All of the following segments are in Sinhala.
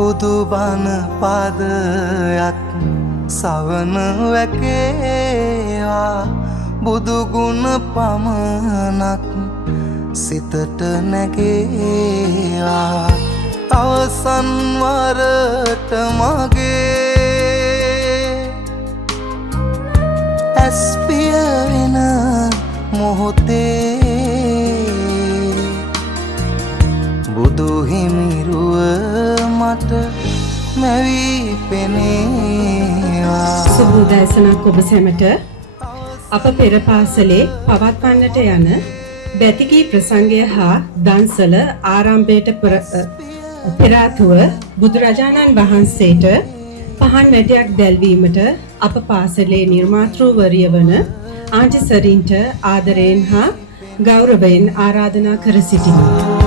බුදු බණ පාදයක් සවන වැකේවා බුදු ගුණ පමණක් සිතට නැගේවා අවසන් වරට මගේ ඇස් පිය වෙන මොහොතේ බුදු හිමිරුව මට මැවී පෙනේවා. සුබ උදෑසනක් ඔබ සැමට. අප පෙර පාසලේ පවත්වන්නට යන බැතිකී ප්‍රසංගය හා දන්සල ආරම්භයට පෙර ආතුව බුදුරජාණන් වහන්සේට පහන් වැටයක් දැල්වීමට අප පාසලේ නිර්මාතෘවරිය වන ආන්ටි සරින්ට ආදරයෙන් හා ගෞරවයෙන් ආරාධනා කර සිටිමි.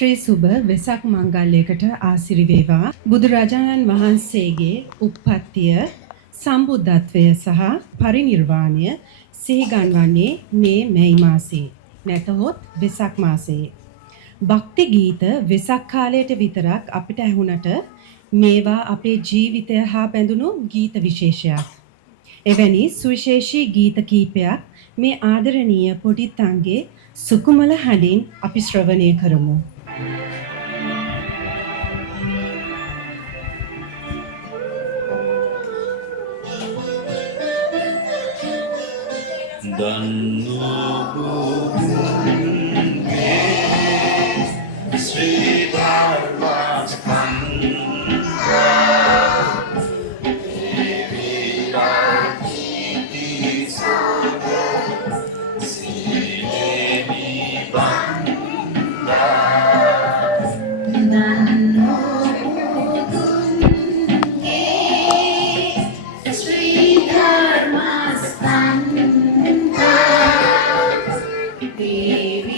ශ්‍රී සුබ වෙසක් මංගල්‍යයකට ආසිරි වේවා. බුදුරජාණන් වහන්සේගේ උප්පත්තිය සම්බුද්ධත්වය සහ පරිනිර්වාණය සිහිගන්වන්නේ මේ මැයි මාසයේ නැතහොත් වෙසක් මාසයේ. භක්ති ගීත වෙසක් කාලයට විතරක් අපිට ඇහුණට මේවා අපේ ජීවිතය හා බැඳුණු ගීත විශේෂයක්. එවැනි සුවිශේෂී ගීත කීපයක් මේ ආදරණීය පොඩිත්තන්ගේ සුකුමල හඬින් අපි ශ්‍රවණය කරමු. Devi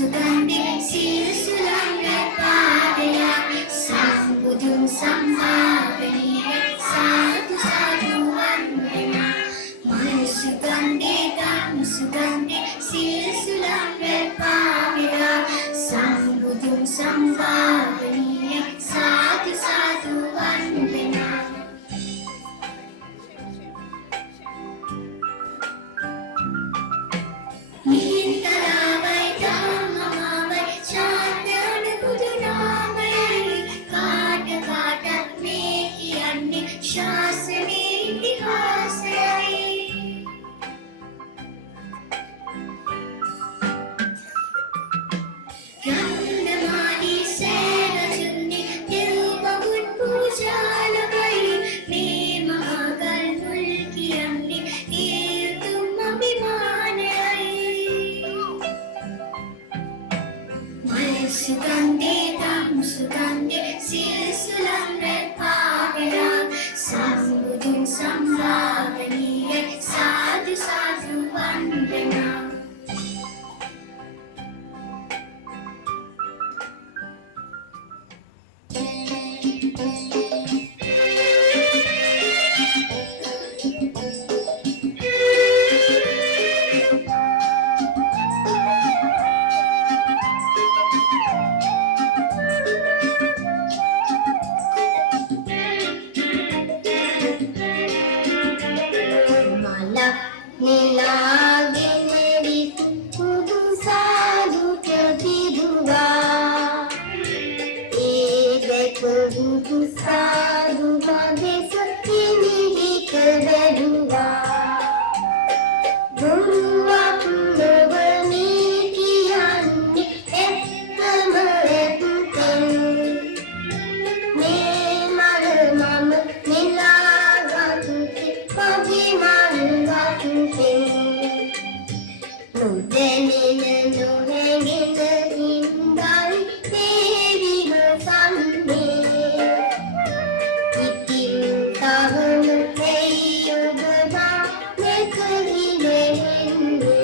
Sugandi silsulanga padaya Sambudum sambhavaniya Sadhu sadhu vandana Sugandi dam sugandi silsulanga padaya Sambudum sambhavaniya Sadhu sadhu vandana Nintalabai dhamamai chātyāna budunāmai kāta kāta me kiyanne shāsane itihāsai Yannamāni sēnajunni tilpagun pūjālabai me mahāgal nul kiyanne iyuthum abhimanayai Sugandi dam sugandi silsulamre pavira Sambudum sambhavaniya Sadhu sadhu vandana Mala nilagene pudu sadhu prabiduva Ede pudu sadhu bade sakini hikaduva Guruva pundavani kiyanni ettama etten Me mala mama nilagatuke abhimanagatuke Nudenina nuhengina hindari devina sanne Itin kahana heyugada mekahine hinde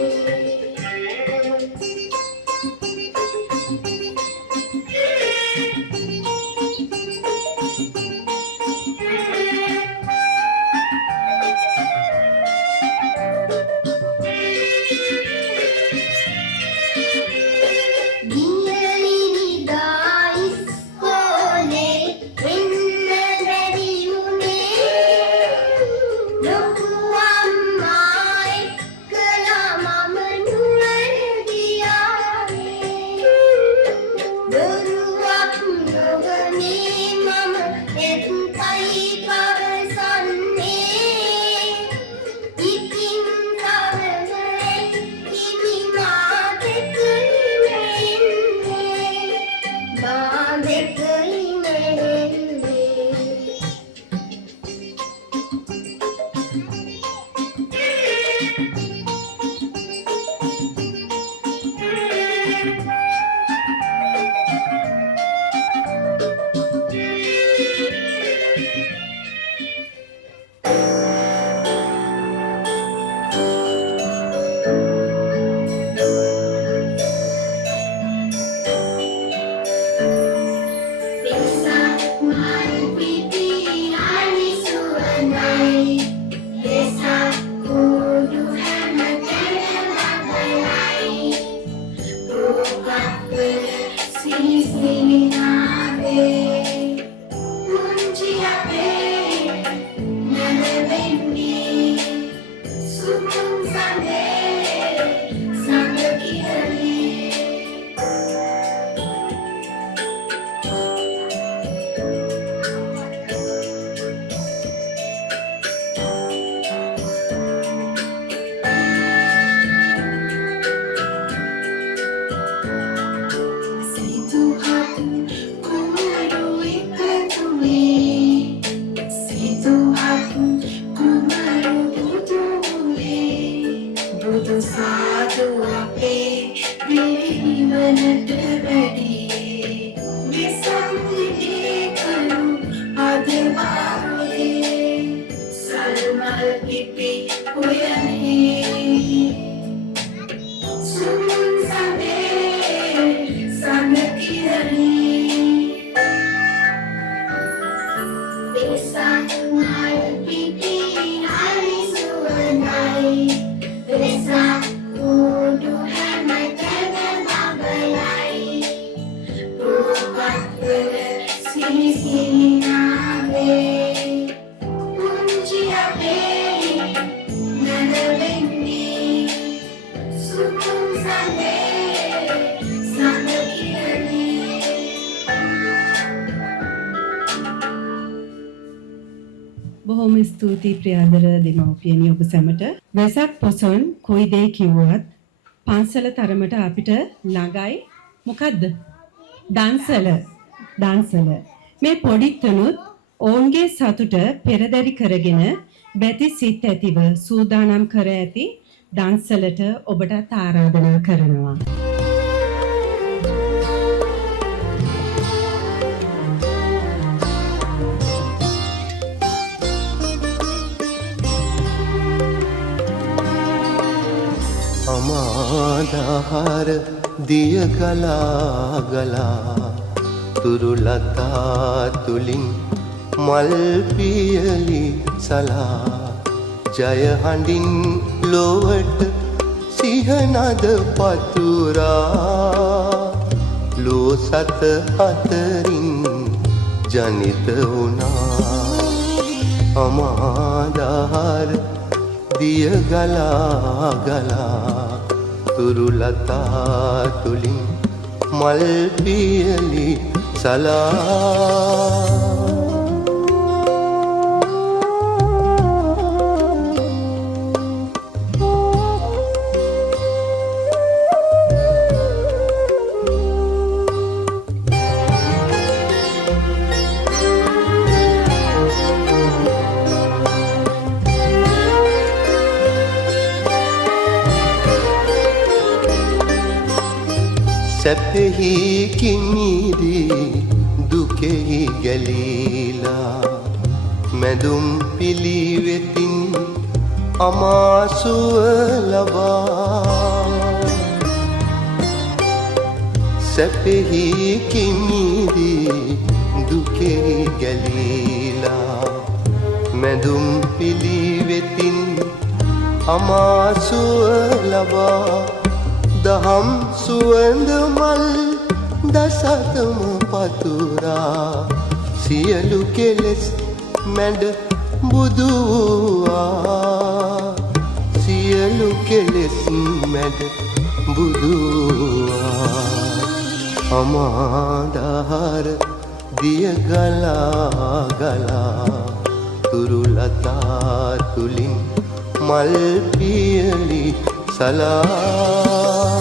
Sumun Sade ස්තුතියි ප්‍රියාදර දෙමව්පියනි ඔබ සැමට. වෙසක් පොසොන් කොයි දේ කිව්වත් පන්සල තරමට අපිට ළඟයි. මොකද්ද? දන්සල. මේ පොඩිත්තනුත් ඔවුන්ගේ සතුට පෙරදරි කරගෙන බැති සිත් ඇතිව සූදානම් කර ඇති දන්සලට ඔබට ආරාධනා කරනවා. අමාදහර දිය ගලා ගලා තුරුලතා තුලින් මල් පියලි සලා ජය හඬින් ලොවට සිහනද පතුරා ලෝ සත අතරින් ජනිත වුණා අමාදහර දිය ගලා ගලා තුරුලතා තුලින් මල් පියලි සලා සැපෙහි කිමිදී දුකෙහි ගැලීලා මැදුම් පිළිවෙතින් අමාසුව ලබා සැපෙහි කිමිදී දුකෙහි ගැලීලා මැදුම් පිළිවෙතින් අමාසුව ලබා දහම් සුවඳ මල් දසතම පතුරා සියලු කෙලෙස් මැඩ බුදුවා සියලු කෙලෙස් මැඩ බුදුවා අමාදහර දිය ගලා ගලා තුරුලතා තුලින් මල් පියලි සලා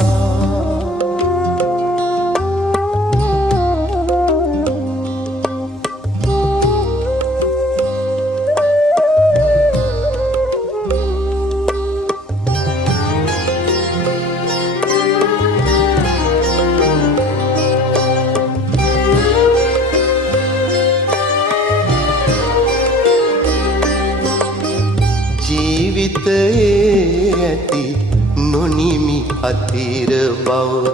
ජීවිතයේ ඇති නොනිමි අතිර බව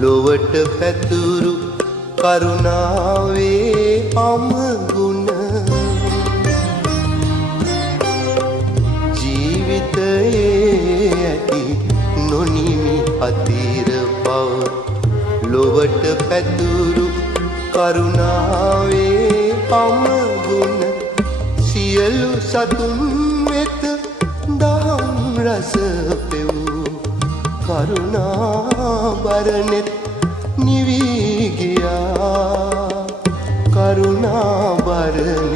ලොවට පැතුරු කරුණාවේ අමගුණ ජීවිතයේ ඇති නොනිමි අතිර බව ලොවට පැතුරු කරුණාවේ අමගුණ සියලු සතුන් වෙත දහම් රස පෙවූ කරුණා බරනෙත් නිවී ගියා කරුණා බරනෙත්